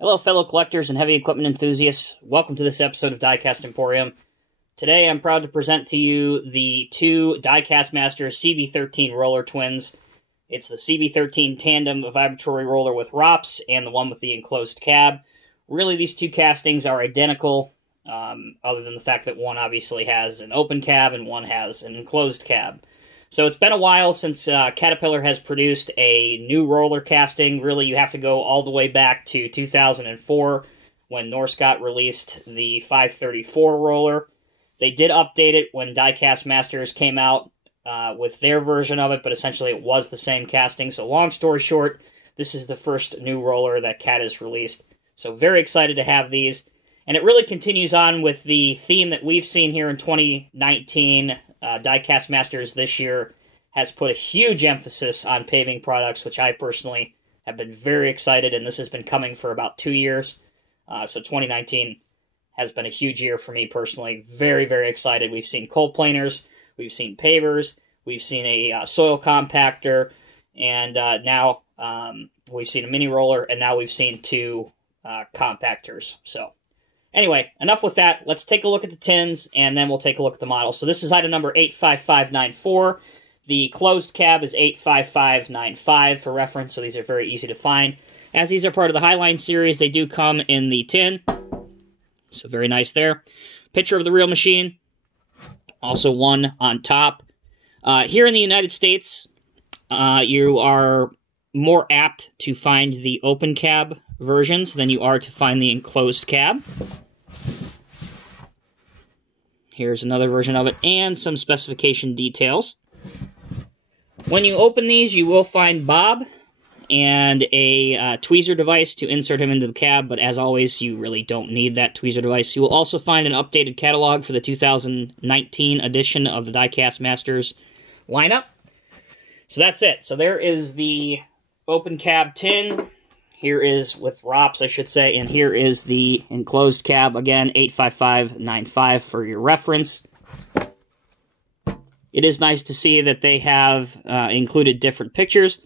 Hello, fellow collectors and heavy equipment enthusiasts. Welcome to this episode of Diecast Emporium. Today, I'm proud to present to you the two Diecast Masters CB13 roller twins. It's the CB13 Tandem Vibratory roller with ROPS and the one with the enclosed cab. Really, these two castings are identical, other than the fact that one obviously has an open cab and one has an enclosed cab. So it's been a while since Caterpillar has produced a new roller casting. Really, you have to go all the way back to 2004 when Norscot released the 534 roller. They did update it when Diecast Masters came out with their version of it, but essentially it was the same casting. So long story short, this is the first new roller that Cat has released. So very excited to have these. And it really continues on with the theme that we've seen here in 2019. Diecast Masters this year has put a huge emphasis on paving products, which I personally have been very excited, and this has been coming for about 2 years. So 2019 has been a huge year for me personally. Very, very excited. We've seen cold planers, we've seen pavers, we've seen a soil compactor, and now we've seen a mini roller, and now we've seen two compactors. So anyway, enough with that. Let's take a look at the tins, and then we'll take a look at the model. So this is item number 85594. The closed cab is 85595 for reference, so these are very easy to find. As these are part of the Highline series, they do come in the tin. So very nice there. Picture of the real machine. Also one on top. Here in the United States, you are more apt to find the open cab versions than you are to find the enclosed cab. Here's another version of it and some specification details. When you open these, you will find Bob and a tweezer device to insert him into the cab, but as always, you really don't need that tweezer device. You will also find an updated catalog for the 2019 edition of the Diecast Masters lineup. So that's it. So there is the open cab tin. Here is with ROPS, I should say, and here is the enclosed cab. Again, 85595 for your reference. It is nice to see that they have included different pictures.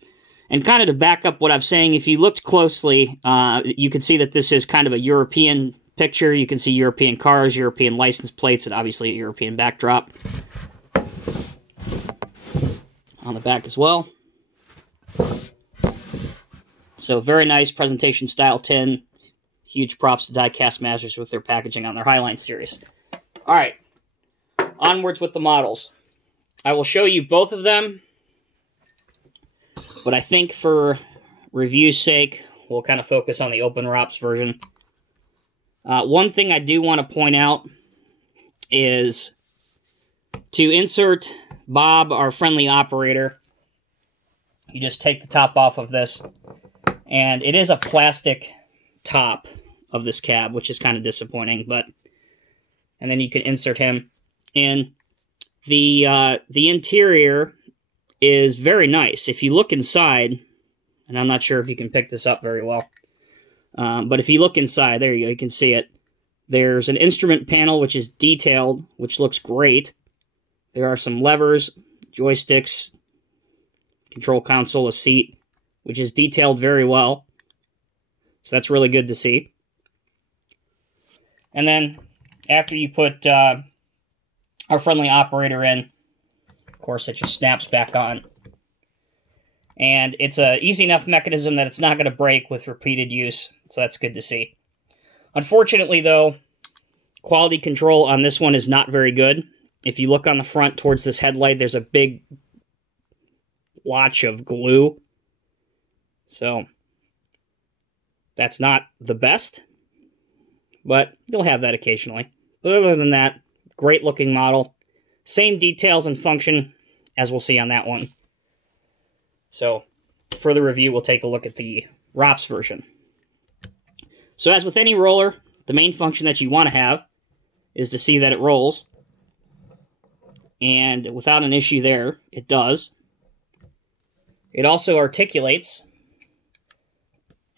And kind of to back up what I'm saying, if you looked closely, you can see that this is kind of a European picture. You can see European cars, European license plates, and obviously a European backdrop on the back as well. So very nice presentation style tin. Huge props to Diecast Masters with their packaging on their Highline series. Alright, onwards with the models. I will show you both of them, but I think for review's sake, we'll kind of focus on the open ROPS version. One thing I do want to point out is to insert Bob, our friendly operator, you just take the top off of this. And it is a plastic top of this cab, which is kind of disappointing, but... And then you can insert him in. The interior is very nice. If you look inside, and I'm not sure if you can pick this up very well, but if you look inside, there you go, you can see it. There's an instrument panel, which is detailed, which looks great. There are some levers, joysticks, control console, a seat, which is detailed very well. So that's really good to see. And then, after you put our friendly operator in, of course, it just snaps back on. And it's an easy enough mechanism that it's not going to break with repeated use, so that's good to see. Unfortunately, though, quality control on this one is not very good. If you look on the front towards this headlight, there's a big blotch of glue. So, that's not the best, but you'll have that occasionally. But other than that, great looking model. Same details and function as we'll see on that one. So, for the review, we'll take a look at the ROPS version. So as with any roller, the main function that you want to have is to see that it rolls. And without an issue there, it does. It also articulates.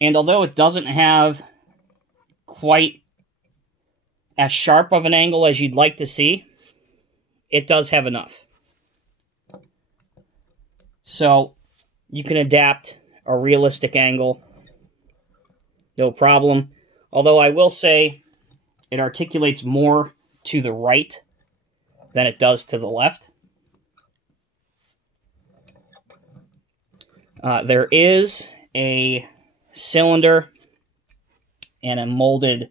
And although it doesn't have quite as sharp of an angle as you'd like to see, it does have enough. So you can adapt a realistic angle no problem. Although I will say it articulates more to the right than it does to the left. There is a cylinder and a molded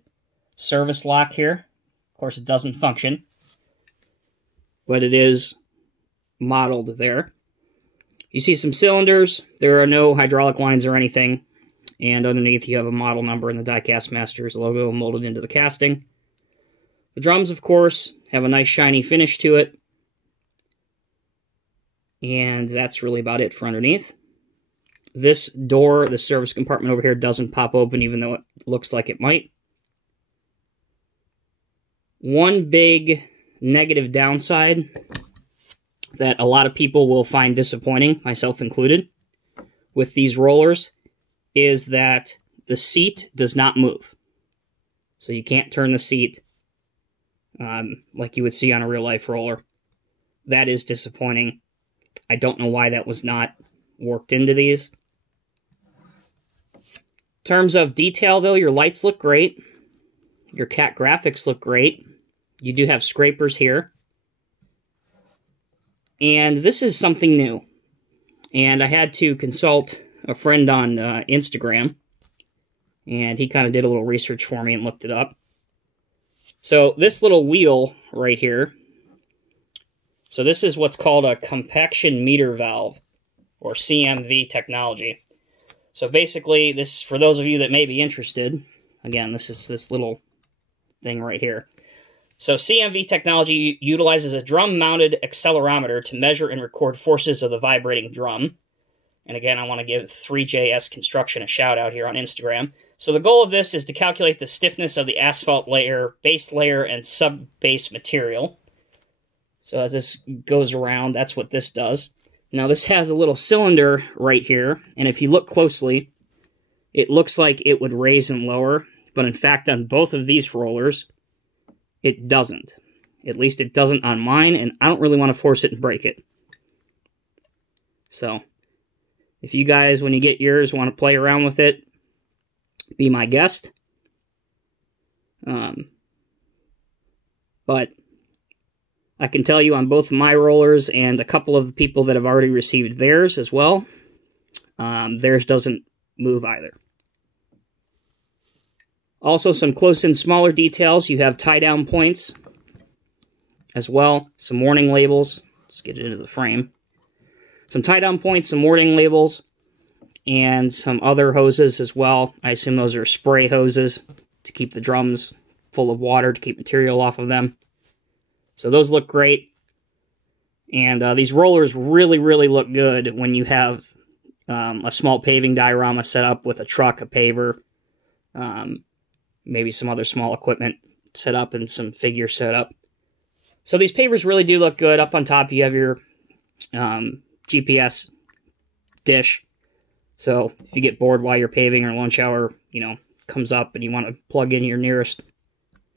service lock here. Of course, it doesn't function, but it is modeled there. You see some cylinders. There are no hydraulic lines or anything. And underneath you have a model number and the Diecast Masters logo molded into the casting. The drums, of course, have a nice shiny finish to it. And that's really about it for underneath. This door, the service compartment over here, doesn't pop open even though it looks like it might. One big negative downside that a lot of people will find disappointing, myself included, with these rollers is that the seat does not move. So you can't turn the seat like you would see on a real-life roller. That is disappointing. I don't know why that was not worked into these. In terms of detail, though, your lights look great. Your cat graphics look great. You do have scrapers here. And this is something new. And I had to consult a friend on Instagram. And he kind of did a little research for me and looked it up. So this little wheel right here. So this is what's called a compaction meter valve, or CMV technology. So basically, this, for those of you that may be interested, again, this is this little thing right here. So CMV technology utilizes a drum-mounted accelerometer to measure and record forces of the vibrating drum. And again, I want to give 3JS Construction a shout-out here on Instagram. So the goal of this is to calculate the stiffness of the asphalt layer, base layer, and sub-base material. So as this goes around, that's what this does. Now this has a little cylinder right here, and if you look closely, it looks like it would raise and lower, but in fact on both of these rollers, it doesn't. At least it doesn't on mine, and I don't really want to force it and break it. So, if you guys, when you get yours, want to play around with it, be my guest. But I can tell you on both of my rollers and a couple of the people that have already received theirs as well, theirs doesn't move either. Also, some close-in smaller details. You have tie-down points as well, some warning labels. Let's get it into the frame. Some tie-down points, some warning labels, and some other hoses as well. I assume those are spray hoses to keep the drums full of water, to keep material off of them. So those look great. And these rollers really, really look good when you have a small paving diorama set up with a truck, a paver, maybe some other small equipment set up and some figures set up. So these pavers really do look good. Up on top you have your GPS dish. So if you get bored while you're paving or lunch hour, comes up and you want to plug in your nearest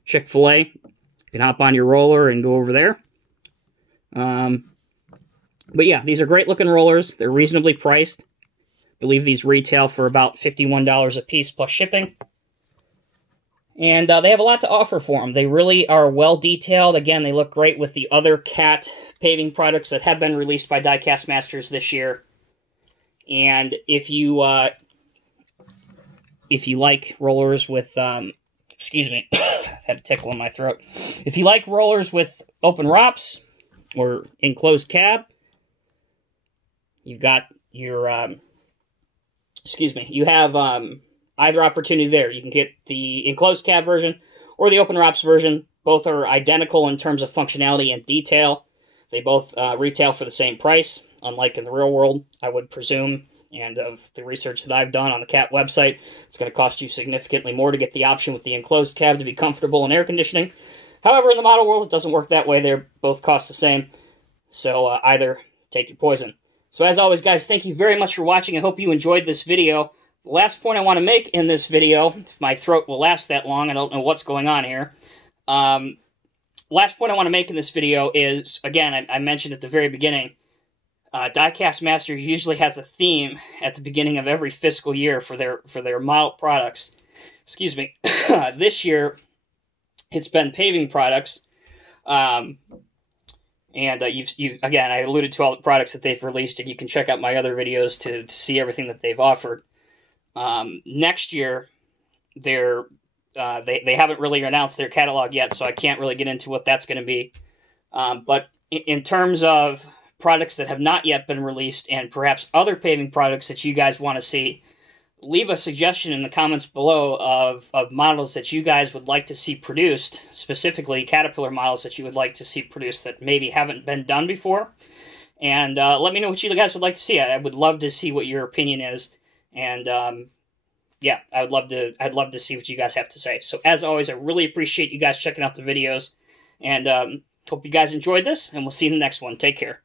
Chick-fil-A, you can hop on your roller and go over there. But yeah, these are great looking rollers. They're reasonably priced. I believe these retail for about $51 a piece plus shipping. And they have a lot to offer for them. They really are well detailed. Again, they look great with the other cat paving products that have been released by Diecast Masters this year. And if you like rollers with, excuse me, I've had a tickle in my throat. If you like rollers with open ROPS or enclosed cab, you've got your, you have either opportunity there. You can get the enclosed cab version or the open ROPS version. Both are identical in terms of functionality and detail. They both retail for the same price, unlike in the real world, I would presume. And of the research that I've done on the cat website, it's going to cost you significantly more to get the option with the enclosed cab to be comfortable in air conditioning. However, in the model world, it doesn't work that way. They both cost the same. So either take your poison. So as always, guys, thank you very much for watching. I hope you enjoyed this video. The last point I want to make in this video, if my throat will last that long, I don't know what's going on here. Last point I want to make in this video is, again, I mentioned at the very beginning, Diecast Masters usually has a theme at the beginning of every fiscal year for their model products. excuse me, this year it's been paving products. And you again, I alluded to all the products that they've released, and you can check out my other videos to see everything that they've offered. Next year, they haven't really announced their catalog yet, so I can't really get into what that's going to be. But in terms of products that have not yet been released, and perhaps other paving products that you guys want to see, leave a suggestion in the comments below of models that you guys would like to see produced, specifically Caterpillar models that you would like to see produced that maybe haven't been done before. And let me know what you guys would like to see. I would love to see what your opinion is. And yeah, I'd love to see what you guys have to say. So as always, I really appreciate you guys checking out the videos. And hope you guys enjoyed this, and we'll see you in the next one. Take care.